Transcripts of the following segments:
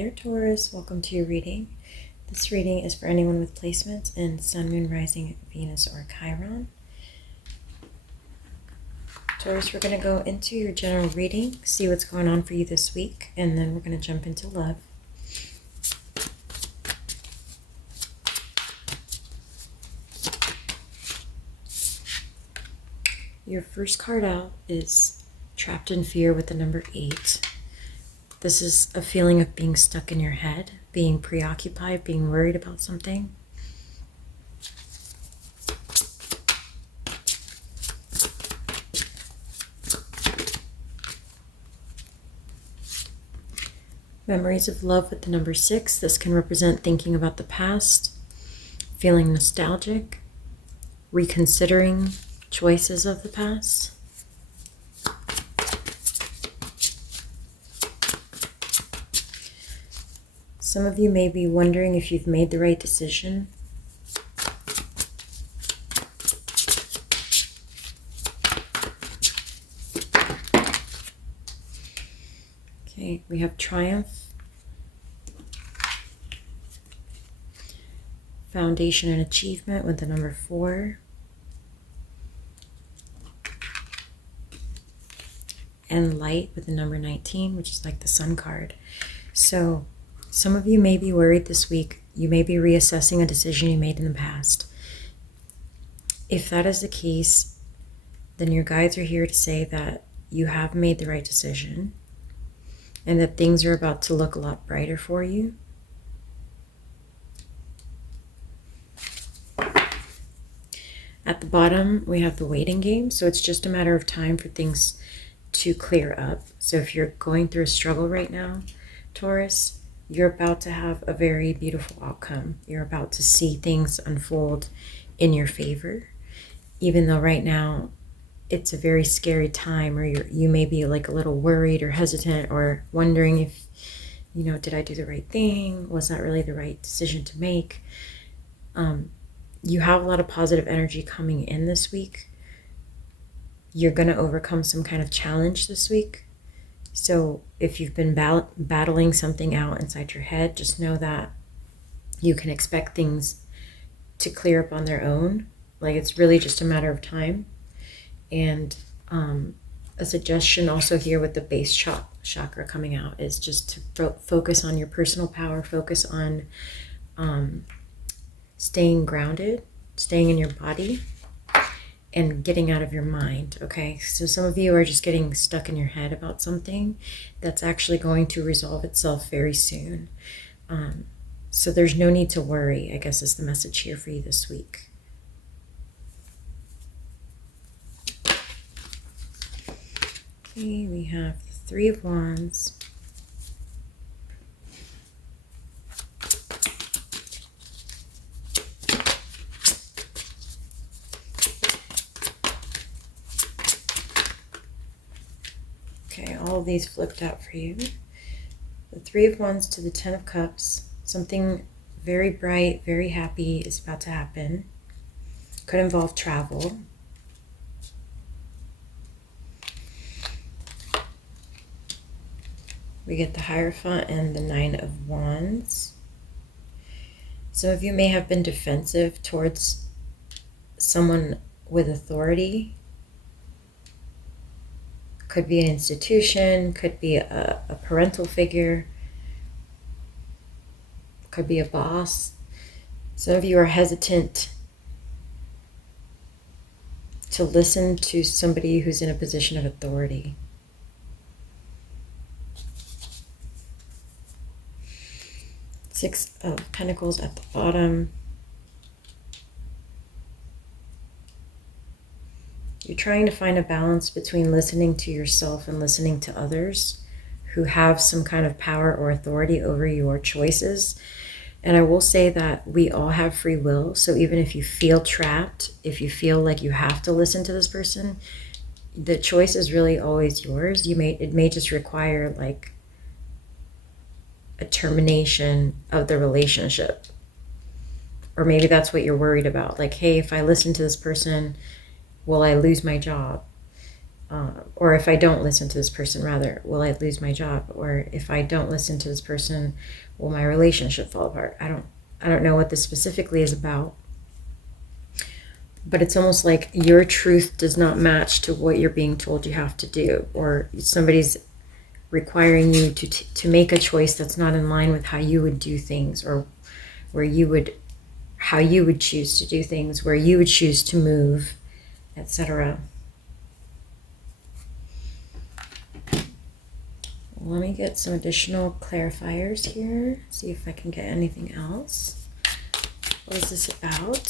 there, Taurus. Welcome to your reading. This reading is for anyone with placements in Sun, Moon, Rising, Venus, or Chiron. Taurus, we're going to go into your general reading, see what's going on for you this week, and then we're going to jump into love. Your first card out is Trapped in Fear with the number 8. This is a feeling of being stuck in your head, being preoccupied, being worried about something. Memories of love with the number 6. This can represent thinking about the past, feeling nostalgic, reconsidering choices of the past. Some of you may be wondering if you've made the right decision. Okay, we have Triumph, Foundation and Achievement with the number 4, and Light with the number 19, which is like the Sun card. So some of you may be worried this week. You may be reassessing a decision you made in the past. If that is the case, then your guides are here to say that you have made the right decision and that things are about to look a lot brighter for you. At the bottom, we have the waiting game. So it's just a matter of time for things to clear up. So if you're going through a struggle right now, Taurus, you're about to have a very beautiful outcome. You're about to see things unfold in your favor, even though right now it's a very scary time, or you may be like a little worried or hesitant or wondering if, did I do the right thing? Was that really the right decision to make? You have a lot of positive energy coming in this week. You're going to overcome some kind of challenge this week. So if you've been battling something out inside your head, just know that you can expect things to clear up on their own. Like it's really just a matter of time. And a suggestion also here with the base chakra coming out is just to focus on your personal power, focus on staying grounded, staying in your body, and getting out of your mind, okay? So some of you are just getting stuck in your head about something that's actually going to resolve itself very soon. So there's no need to worry, I guess is the message here for you this week. Okay, we have the 3 of Wands. Okay, all of these flipped out for you. The 3 of Wands to the 10 of Cups. Something very bright, very happy is about to happen. Could involve travel. We get the Hierophant and the 9 of Wands. Some of you may have been defensive towards someone with authority. Could be an institution, could be a parental figure, could be a boss. Some of you are hesitant to listen to somebody who's in a position of authority. Six of Pentacles at the bottom. You're trying to find a balance between listening to yourself and listening to others who have some kind of power or authority over your choices. And I will say that we all have free will. So even if you feel trapped, if you feel like you have to listen to this person, the choice is really always yours. It may just require like a termination of the relationship. Or maybe that's what you're worried about. Like, hey, if I listen to this person, will I lose my job? or if I don't listen to this person, rather, will I lose my job? Or if I don't listen to this person, will my relationship fall apart? I don't know what this specifically is about. But it's almost like your truth does not match to what you're being told you have to do, or somebody's requiring you to make a choice that's not in line with how you would do things, or how you would choose to do things, where you would choose to move, etc. Let me get some additional clarifiers here, see if I can get anything else. What is this about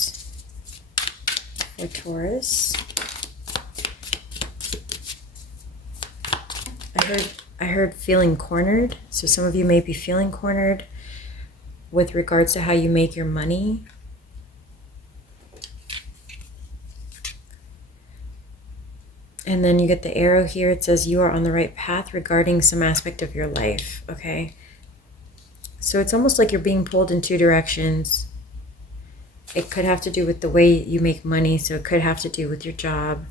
for Taurus? I heard feeling cornered. So some of you may be feeling cornered with regards to how you make your money. And then you get the arrow here. It says you are on the right path regarding some aspect of your life. Okay. So it's almost like you're being pulled in two directions. It could have to do with the way you make money. So it could have to do with your job,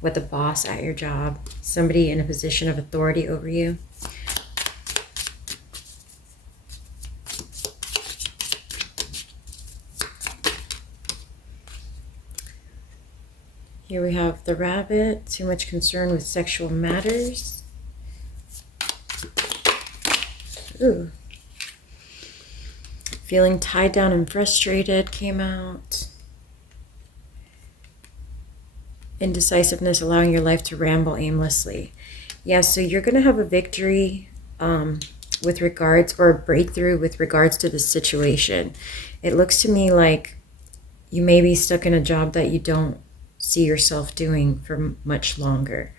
with the boss at your job, somebody in a position of authority over you. Here we have the rabbit, too much concern with sexual matters. Ooh. Feeling tied down and frustrated came out. Indecisiveness, allowing your life to ramble aimlessly. Yeah, so you're going to have a victory with regards, or a breakthrough with regards to the situation. It looks to me like you may be stuck in a job that you don't see yourself doing for much longer,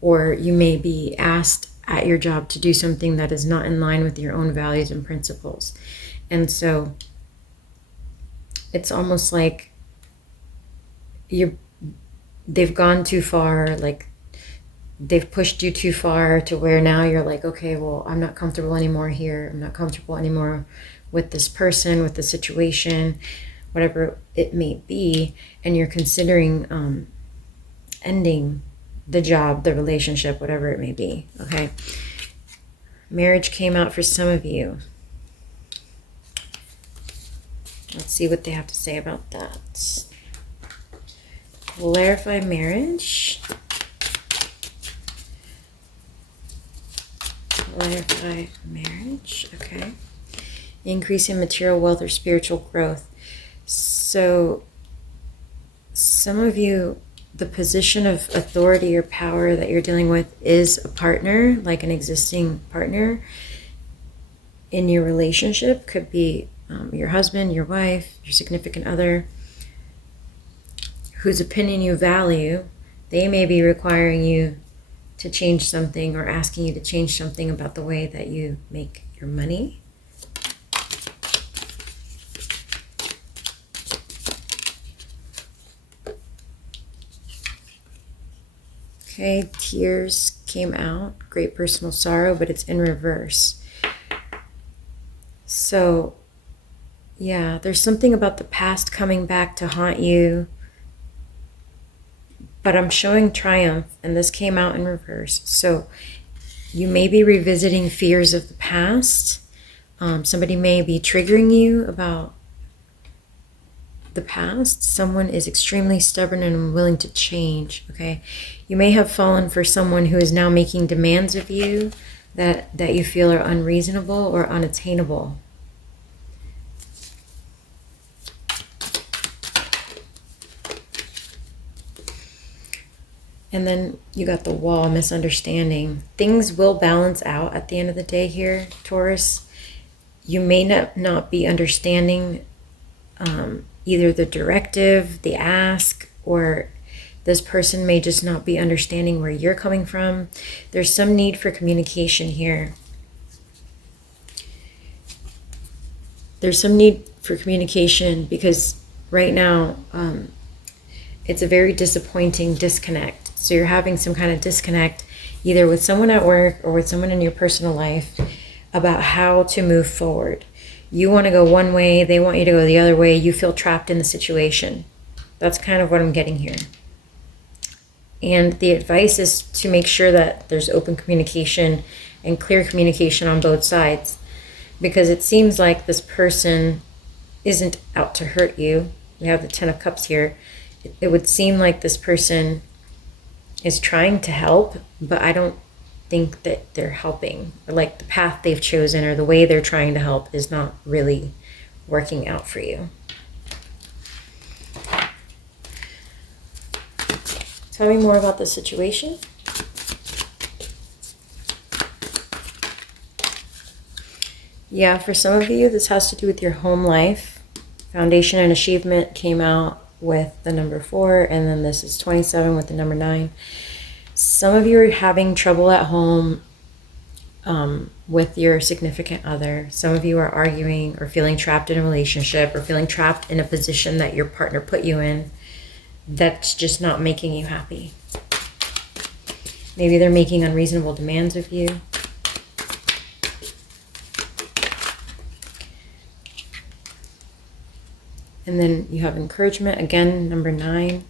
or you may be asked at your job to do something that is not in line with your own values and principles. And so it's almost like they've gone too far, like they've pushed you too far to where now you're like, okay, well, I'm not comfortable anymore here. I'm not comfortable anymore with this person, with the situation, whatever it may be, and you're considering ending the job, the relationship, whatever it may be, okay? Marriage came out for some of you. Let's see what they have to say about that. Clarify marriage. Clarify marriage, okay. Increase in material wealth or spiritual growth. So some of you, the position of authority or power that you're dealing with is a partner, like an existing partner in your relationship. Could be your husband, your wife, your significant other, whose opinion you value. They may be requiring you to change something, or asking you to change something about the way that you make your money. Okay, tears came out, great personal sorrow, but it's in reverse. So, yeah, there's something about the past coming back to haunt you, but I'm showing triumph, and this came out in reverse. So you may be revisiting fears of the past. Somebody may be triggering you about the past. Someone is extremely stubborn and unwilling to change, okay? You may have fallen for someone who is now making demands of you that you feel are unreasonable or unattainable. And then you got the wall, misunderstanding. Things will balance out at the end of the day here, Taurus. You may not be understanding either the directive, the ask, or this person may just not be understanding where you're coming from. There's some need for communication here. There's some need for communication because right now it's a very disappointing disconnect. So you're having some kind of disconnect either with someone at work or with someone in your personal life about how to move forward. You want to go one way, they want you to go the other way. You feel trapped in the situation. That's kind of what I'm getting here. And the advice is to make sure that there's open communication and clear communication on both sides, because it seems like this person isn't out to hurt you. We have the Ten of Cups here. It would seem like this person is trying to help, but I don't think that they're helping. Like the path they've chosen or the way they're trying to help is not really working out for you. Tell me more about the situation. Yeah, for some of you, this has to do with your home life. Foundation and achievement came out with the number 4, and then this is 27 with the number 9. Some of you are having trouble at home with your significant other. Some of you are arguing or feeling trapped in a relationship or feeling trapped in a position that your partner put you in that's just not making you happy. Maybe they're making unreasonable demands of you. And then you have encouragement, again, number 9.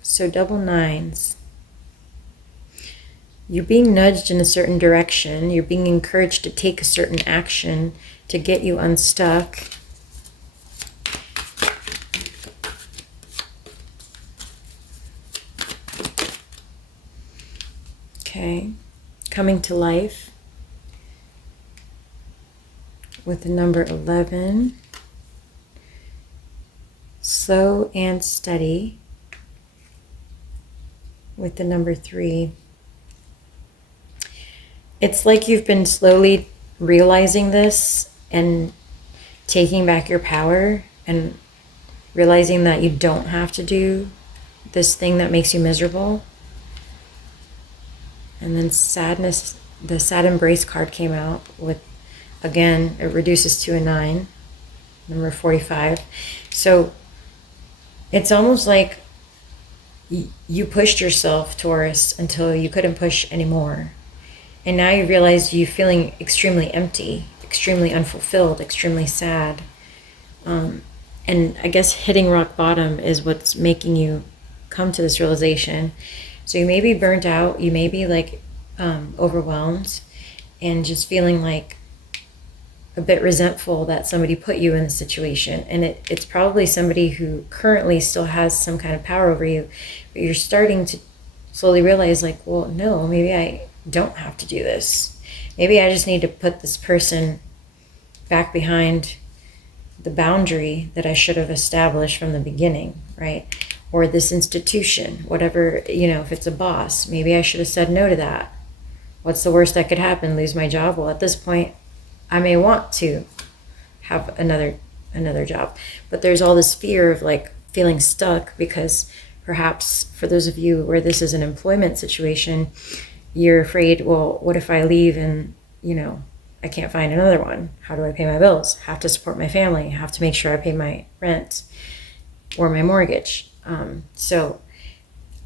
So double 9s. You're being nudged in a certain direction. You're being encouraged to take a certain action to get you unstuck. Okay, coming to life with the number 11. Slow and steady with the number 3. It's like you've been slowly realizing this and taking back your power and realizing that you don't have to do this thing that makes you miserable. And then sadness, the sad embrace card came out with, again, it reduces to a 9, number 45. So it's almost like you pushed yourself, Taurus, until you couldn't push anymore. And now you realize you're feeling extremely empty, extremely unfulfilled, extremely sad. And I guess hitting rock bottom is what's making you come to this realization. So you may be burnt out, you may be like overwhelmed and just feeling like a bit resentful that somebody put you in the situation. And it's probably somebody who currently still has some kind of power over you, but you're starting to slowly realize like, well, no, maybe I don't have to do this. Maybe I just need to put this person back behind the boundary that I should have established from the beginning, right? Or this institution, whatever, if it's a boss, maybe I should have said no to that. What's the worst that could happen? Lose my job? Well, at this point, I may want to have another job. But there's all this fear of like feeling stuck because perhaps for those of you where this is an employment situation, you're afraid, well, what if I leave and, I can't find another one? How do I pay my bills? Have to support my family, have to make sure I pay my rent or my mortgage. So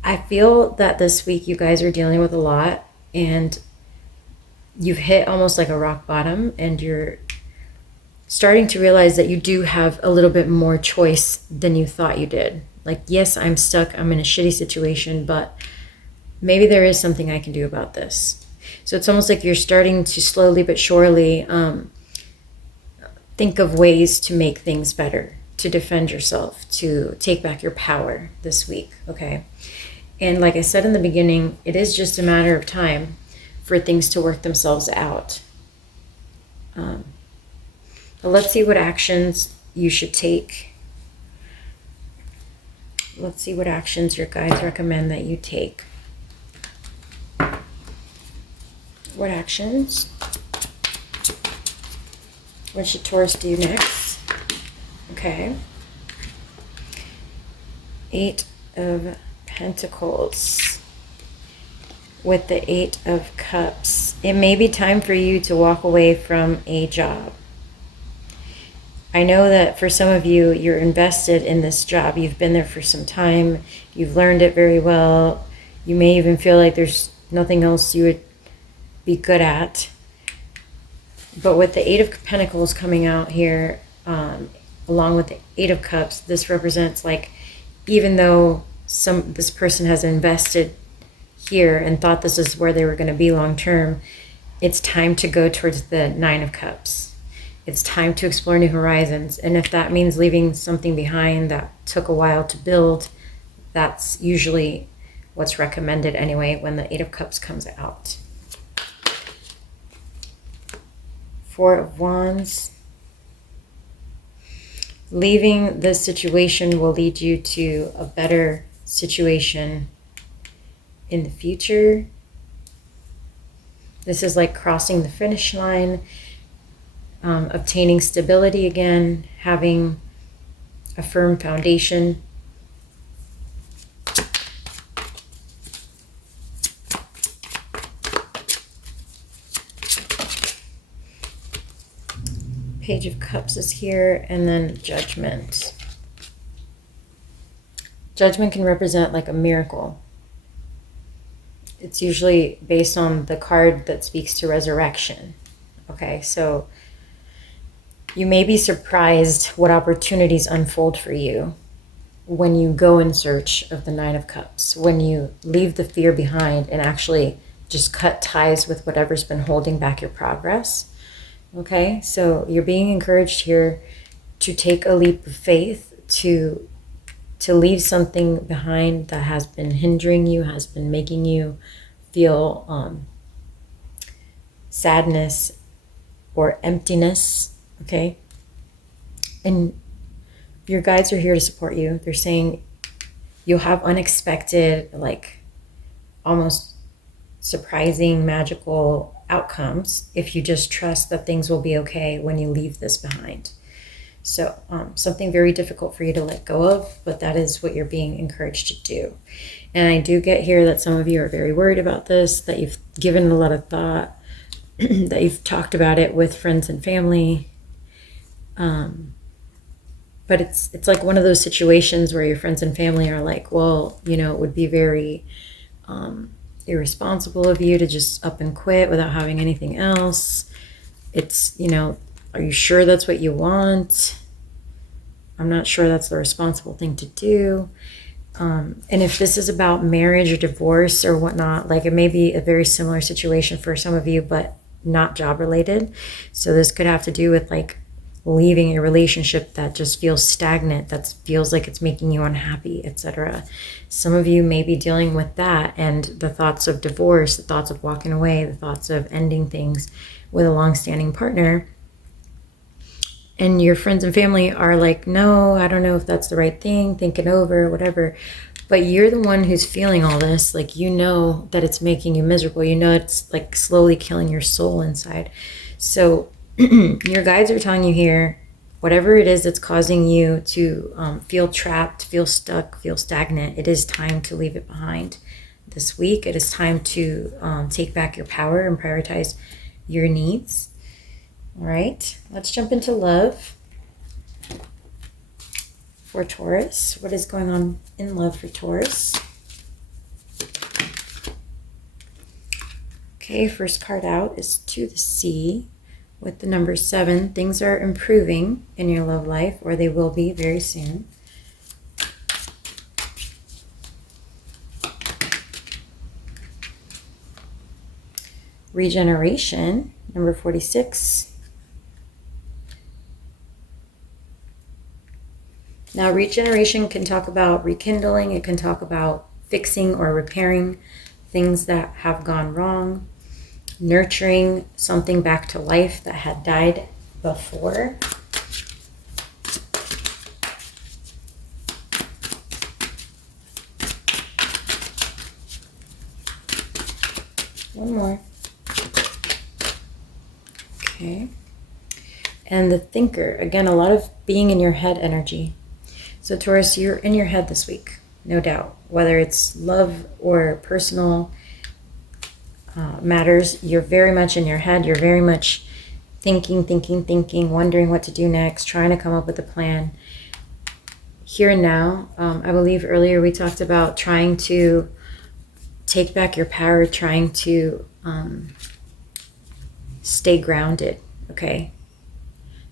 I feel that this week you guys are dealing with a lot and you've hit almost like a rock bottom and you're starting to realize that you do have a little bit more choice than you thought you did. Like, yes, I'm stuck, I'm in a shitty situation, but maybe there is something I can do about this. So it's almost like you're starting to slowly but surely think of ways to make things better, to defend yourself, to take back your power this week, okay? And like I said in the beginning, it is just a matter of time for things to work themselves out. But let's see what actions you should take. Let's see what actions your guides recommend that you take. What actions? What should Taurus do next? Okay. 8 of Pentacles with the 8 of Cups. It may be time for you to walk away from a job. I know that for some of you, you're invested in this job. You've been there for some time. You've learned it very well. You may even feel like there's nothing else you would be good at. But with the 8 of Pentacles coming out here, along with the 8 of Cups, this represents like, even though this person has invested here and thought this is where they were going to be long term. It's time to go towards the Nine of Cups. It's time to explore new horizons. And if that means leaving something behind that took a while to build, that's usually what's recommended anyway when the Eight of Cups comes out. Four of Wands. Leaving this situation will lead you to a better situation in the future. This is like crossing the finish line, obtaining stability again, having a firm foundation. Page of Cups is here, and then Judgment. Judgment can represent like a miracle. It's usually based on the card that speaks to resurrection. Okay, so you may be surprised what opportunities unfold for you when you go in search of the Nine of Cups, when you leave the fear behind and actually just cut ties with whatever's been holding back your progress. Okay, so you're being encouraged here to take a leap of faith, to leave something behind that has been hindering you, has been making you feel sadness or emptiness, okay? And your guides are here to support you. They're saying you'll have unexpected, like almost surprising, magical outcomes if you just trust that things will be okay when you leave this behind. So something very difficult for you to let go of, but that is what you're being encouraged to do. And I do get here that some of you are very worried about this, that you've given a lot of thought, that you've talked about it with friends and family. But it's like one of those situations where your friends and family are like, well, you know, it would be very irresponsible of you to just up and quit without having anything else. It's, you know, are you sure that's what you want? I'm not sure that's the responsible thing to do. And if this is about marriage or divorce or whatnot, like it may be a very similar situation for some of you, but not job related. So this could have to do with like leaving a relationship that just feels stagnant, that feels like it's making you unhappy, etc. Some of you may be dealing with that and the thoughts of divorce, the thoughts of walking away, the thoughts of ending things with a long-standing partner. And your friends and family are like, no, I don't know if that's the right thing, think it over, whatever. But you're the one who's feeling all this. Like, you know that it's making you miserable. You know it's like slowly killing your soul inside. So your guides are telling you here, whatever it is that's causing you to feel trapped, feel stuck, feel stagnant, it is time to leave it behind this week. It is time to take back your power and prioritize your needs. All right, let's jump into love for Taurus. What is going on in love for Taurus? Okay, first card out is to the sea with the number 7. Things are improving in your love life, or they will be very soon. Regeneration, number 46. Now, regeneration can talk about rekindling. It can talk about fixing or repairing things that have gone wrong, nurturing something back to life that had died before. One more. Okay. And the thinker, again, a lot of being in your head energy. So Taurus, you're in your head this week, no doubt. Whether it's love or personal matters, you're very much in your head. You're very much thinking, wondering what to do next, trying to come up with a plan. Here and now, I believe earlier we talked about trying to take back your power, trying to stay grounded, okay?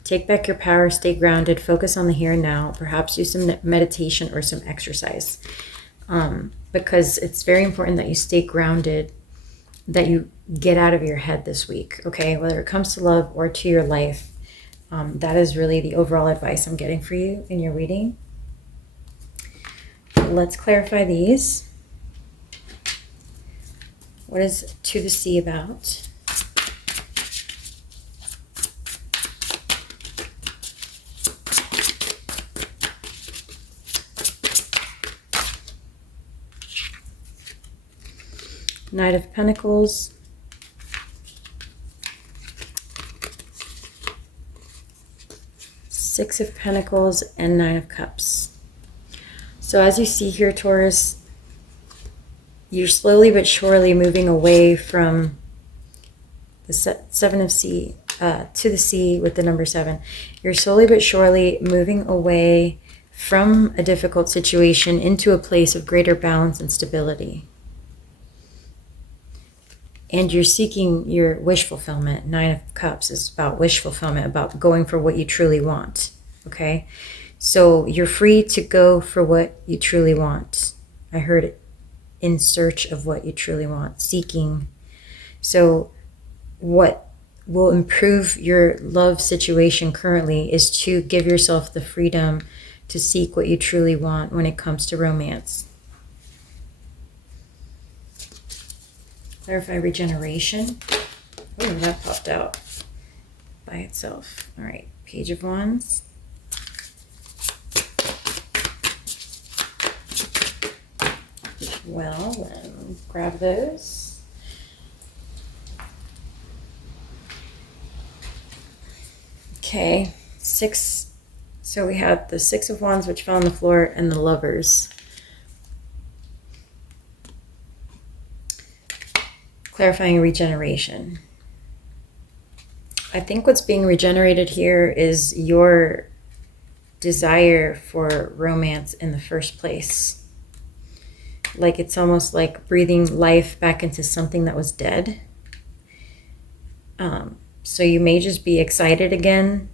Take back your power, stay grounded, focus on the here and now, perhaps do some meditation or some exercise. because it's very important that you stay grounded, that you get out of your head this week, okay? Whether it comes to love or to your life, that is really the overall advice I'm getting for you in your reading. Let's clarify these. What is To the Sea about? Knight of Pentacles. Six of Pentacles and Nine of Cups. So as you see here, Taurus, you're slowly but surely moving away from the Seven of Sea, to the Sea with the number 7. You're slowly but surely moving away from a difficult situation into a place of greater balance and stability. And you're seeking your wish fulfillment. Nine of Cups is about wish fulfillment, about going for what you truly want, okay? So you're free to go for what you truly want. I heard it, in search of what you truly want, seeking. So what will improve your love situation currently is to give yourself the freedom to seek what you truly want when it comes to romance. Clarify regeneration. Oh, that popped out by itself. All right, Page of Wands. Well, then grab those. Okay, 6. So we have the 6 of Wands, which fell on the floor, and the Lovers. Clarifying regeneration. I think what's being regenerated here is your desire for romance in the first place. Like it's almost like breathing life back into something that was dead. So you may just be excited again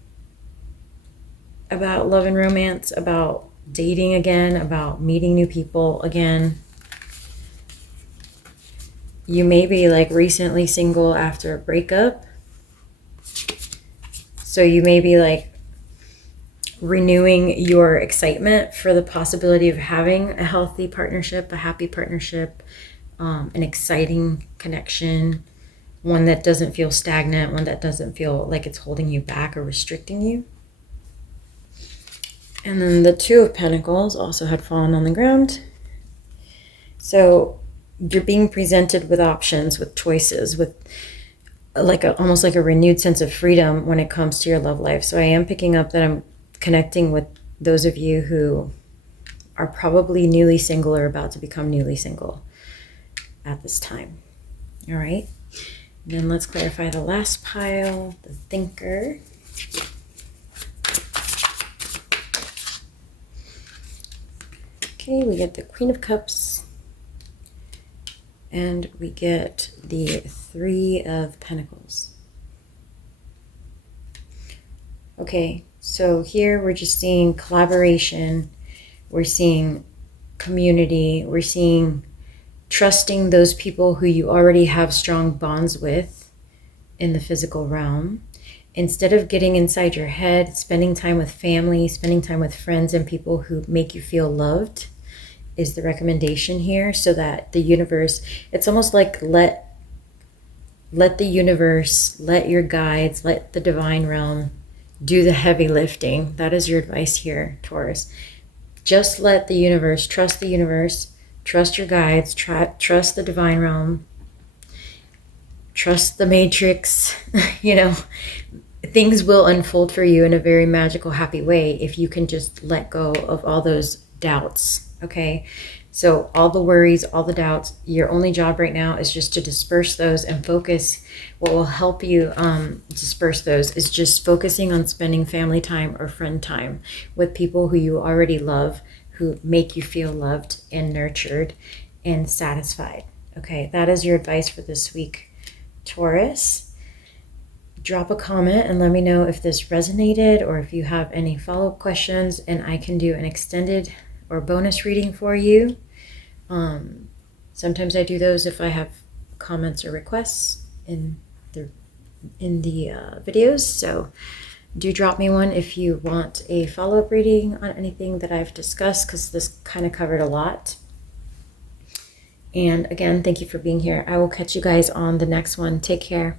about love and romance, about dating again, about meeting new people again. You may be like recently single after a breakup. So you may be like renewing your excitement for the possibility of having a healthy partnership, a happy partnership, an exciting connection, one that doesn't feel stagnant, one that doesn't feel like it's holding you back or restricting you. And then the 2 of Pentacles also had fallen on the ground. So you're being presented with options, with choices, with like almost like a renewed sense of freedom when it comes to your love life. So I am picking up that I'm connecting with those of you who are probably newly single or about to become newly single at this time. All right. Then let's clarify the last pile, the Thinker. Okay, we get the Queen of Cups. And we get the 3 of Pentacles. Okay, so here we're just seeing collaboration. We're seeing community. We're seeing trusting those people who you already have strong bonds with in the physical realm. Instead of getting inside your head, spending time with family, spending time with friends and people who make you feel loved is the recommendation here, so that the universe, it's almost like let the universe, let your guides, let the divine realm do the heavy lifting. That is your advice here, Taurus. Just let the universe, trust your guides, trust the divine realm, trust the matrix. You know, things will unfold for you in a very magical, happy way if you can just let go of all those doubts. Okay, so all the worries, all the doubts, your only job right now is just to disperse those and focus. What will help you disperse those is just focusing on spending family time or friend time with people who you already love, who make you feel loved and nurtured and satisfied. Okay, that is your advice for this week, Taurus. Drop a comment and let me know if this resonated or if you have any follow-up questions, and I can do an extended or bonus reading for you. Sometimes I do those if I have comments or requests in the videos. So do drop me one if you want a follow-up reading on anything that I've discussed, because this kind of covered a lot. And again, thank you for being here. I will catch you guys on the next one. Take care.